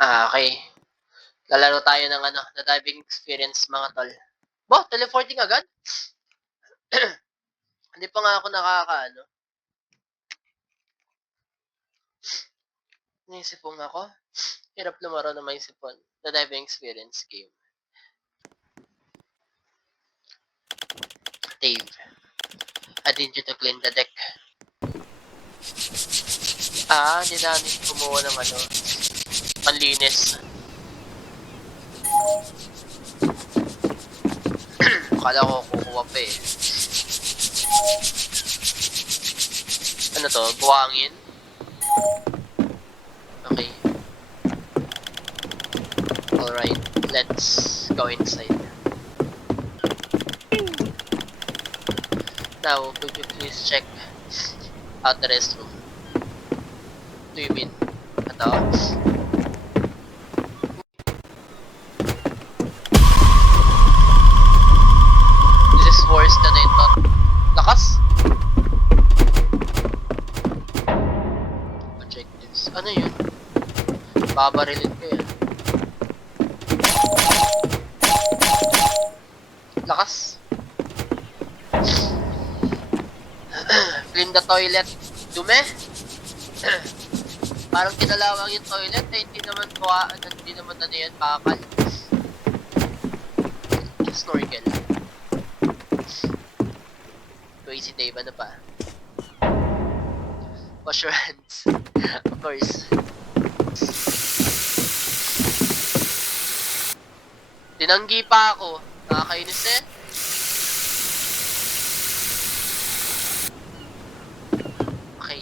Okay. Lalaro tayo ng na diving experience mga tol. Teleporting agad? Hindi pa nga ako Naisipong ako. Hirap lumaro na may sipon. The diving experience game. Dave. I need you to clean the deck. Hindi na kumuha ng panlinis. Akala ko kukuha pa eh. Ano to? Buhangin? Okay. Alright. Let's go inside. Now, could you please check out the restroom? What do you mean? Ito? This is worse than I thought. Lakas? Objectives. Ano yun? Babarilin ko yan. Lakas? Clean the toilet. Dumi? Parang kinalawang yung toilet hindi naman yan, pakakal. Snorkel. Crazy Dave, ano pa? Wash your hands. Of course. Tinanggi pa ako. Nakakainis eh. Okay.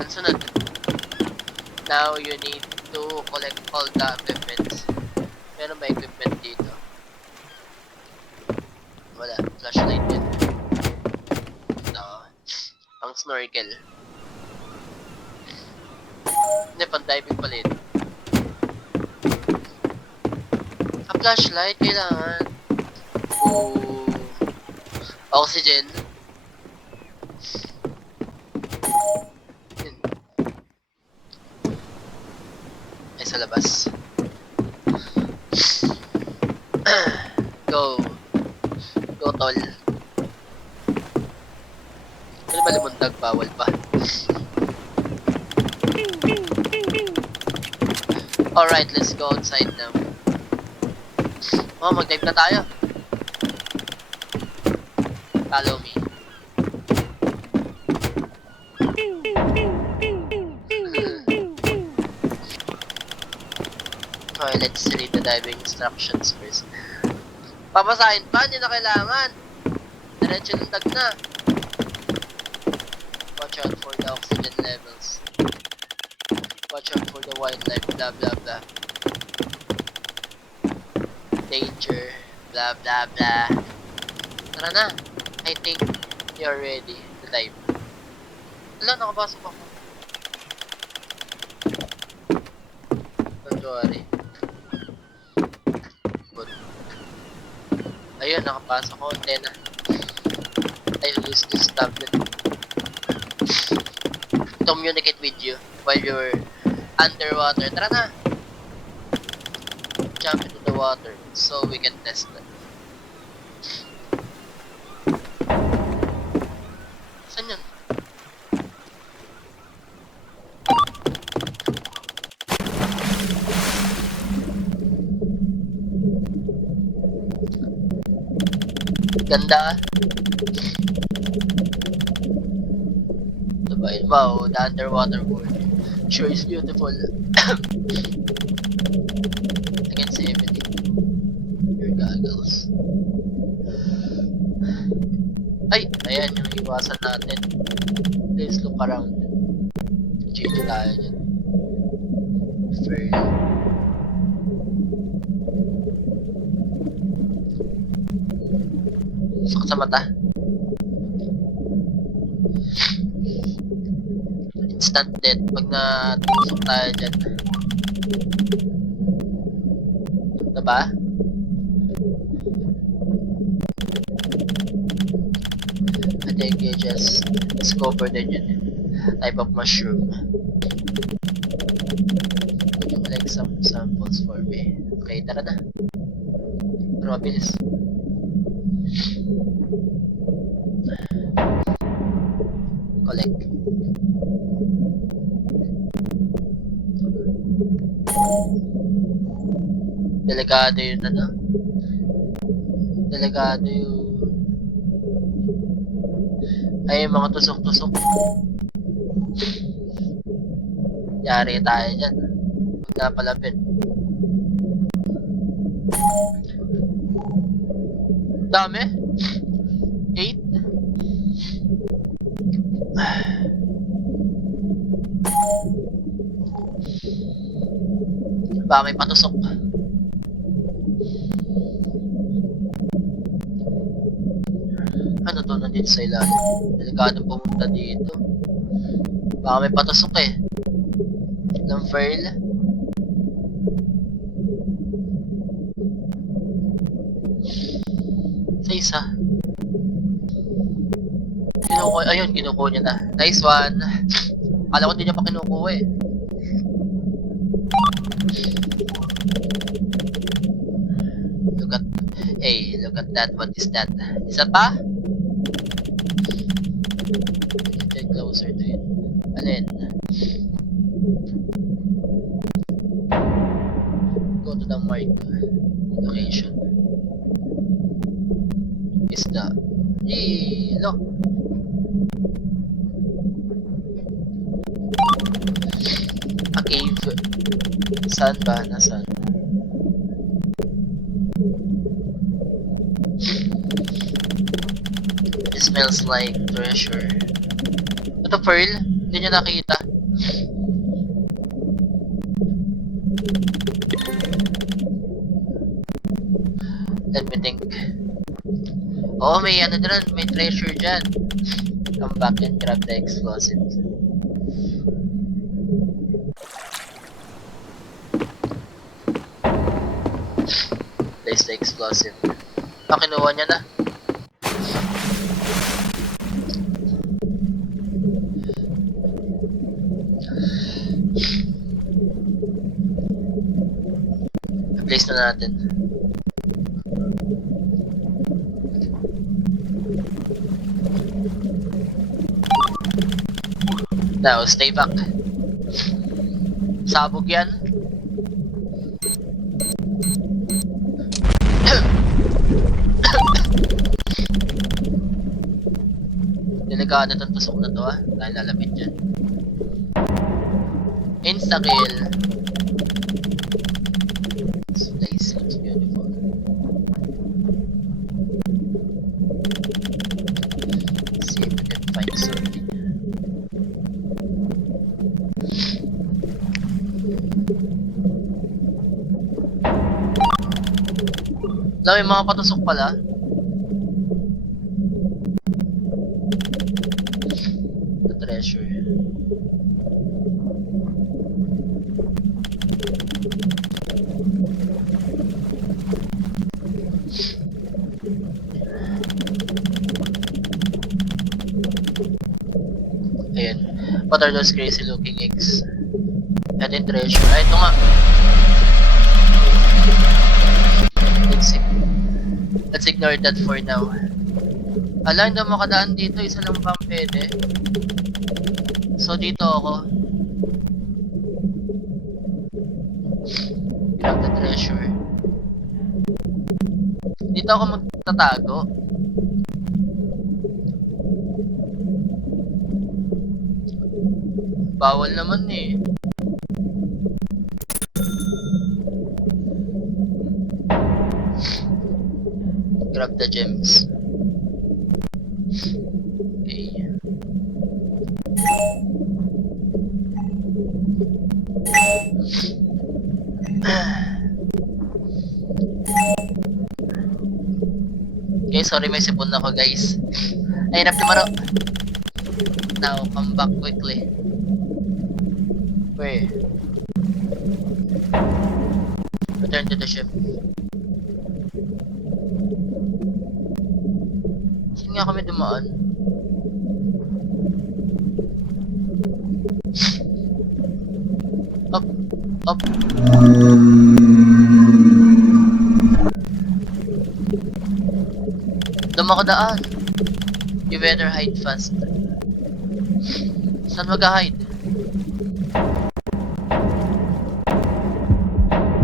Ang sunod. Now you need to collect all the equipment. Meron ba equipment dito? Wala. Flashlight din. Ang snorkel. Hindi, pang-diving pala yun. Ang flashlight, kailangan. Oxygen. Yun. Ay, sa labas. Go. Go, tol. Ano ba limundag? Bawal pa. Alright, let's go outside now. Mag-dive na tayo. Follow me. Okay, let's read the diving instructions first. Papasahin pa, hindi na kailangan. Diretso ng dag na. Watch out for the oxygen levels. Watch out for the wildlife, blah blah blah. Danger, blah blah blah. Tara na. I think you're ready to dive. Wala, nakapasok ako. Don't worry. Good. Ayun, nakapasok ako. Antena. I use this tablet. Communicate with you while you're underwater. Tara na! Jump into the water so we can test that. Saan yun? Ganda. Wow, the underwater world sure is beautiful. I can see everything. Your goggles. Ay, ayan yung iwasan natin. Please look around. GG tayo dyan. Fern. Sakit sa mata. Instant death pag natusok tayo dyan. Diba? I think you just discovered a new type of mushroom. Would you like some samples for me. Okay, tara na. Pero mabilis. Collect. Delikado yun ano? Delikado yung... Ay, yung mga tusok-tusok. Yari tayo dyan. Huwag napalapit. Dami? 8? Baka may patusok. Ano to? Nandito sa ilalim. Delikadong pumunta dito. Baka may patusok eh. Ng furl. Sa isa. Kinukuha. Ayun, kinukuha niya na. Nice one. Akala ko hindi niya pa kinukuha eh. Look at... Hey, look at that. What is that? Isa pa? Get closer to it. Alin? Go to the mark location. Is the... Yee! Look! A cave. Saan ba? Nasaan? It smells like treasure. Ito pearl? Hindi niya nakita. Let me think. Oh, may ano dyan, may treasure dyan. Come back and grab the explosive. Place the explosive. Kinuha niya na. I-place na natin. Now, stay back. Sabog yan. Delikado itong tusok na to dahil lalapit dyan. Insta-kill. This place looks beautiful. Let's see if we can find something. May mga patusok pala. The treasure. Ayan. What are those crazy looking eggs? And then treasure. Ay, ito nga. Let's ignore that for now. Ala, hindi mo makadaan dito. Isa lang bang pwede? So, dito ako. Grab the treasure. Dito ako magtatago. Bawal naman eh. Grab the gems. Okay. Okay, sorry may sipon ako guys. Ay, hirap tumaro. Now, come back quickly. Where? Return to the ship. Saan nga kami dumaan? Up. Doon ako daan. You better hide fast. Saan mag-hide?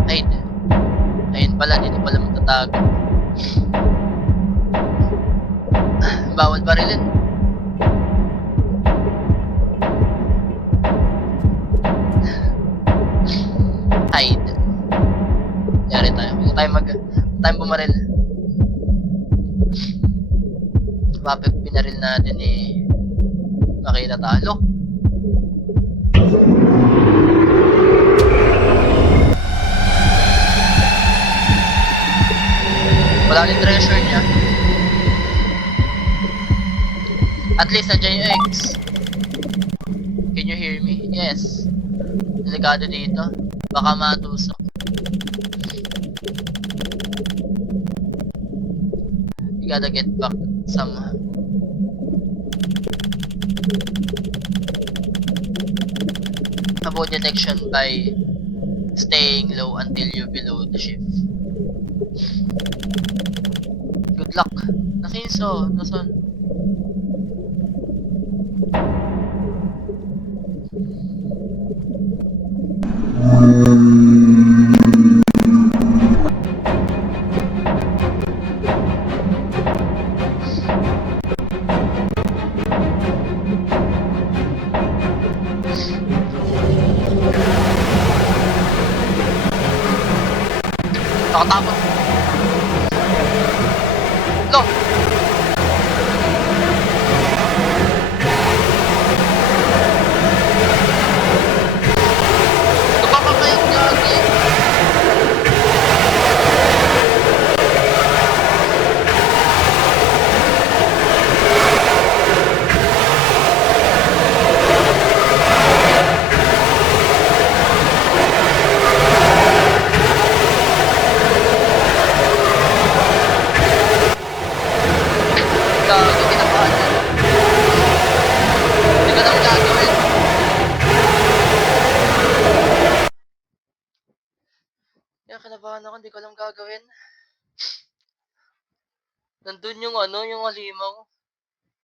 Hide. Ayun pala, dito pala magtatago. Bawal barilin. Hide. Yari tayo. Huwag tayo bumaril. Bakit binaril natin eh. Makita talo. Wala rin treasure niya. At least nandiyan yung eggs. Can you hear me? Yes. Delikado dito. Baka matusok. You gotta get back somehow. Avoid detection by staying low until you're below the ship. Good luck. Nakinso. Nasaan? Nakatapos. Lo! Tumama kayong gagi. Gagi, kinabahan na. Hindi ko naman gagawin. Kaya kinabahan ako, hindi ko alam gagawin. Nandun yung ano, yung halimaw.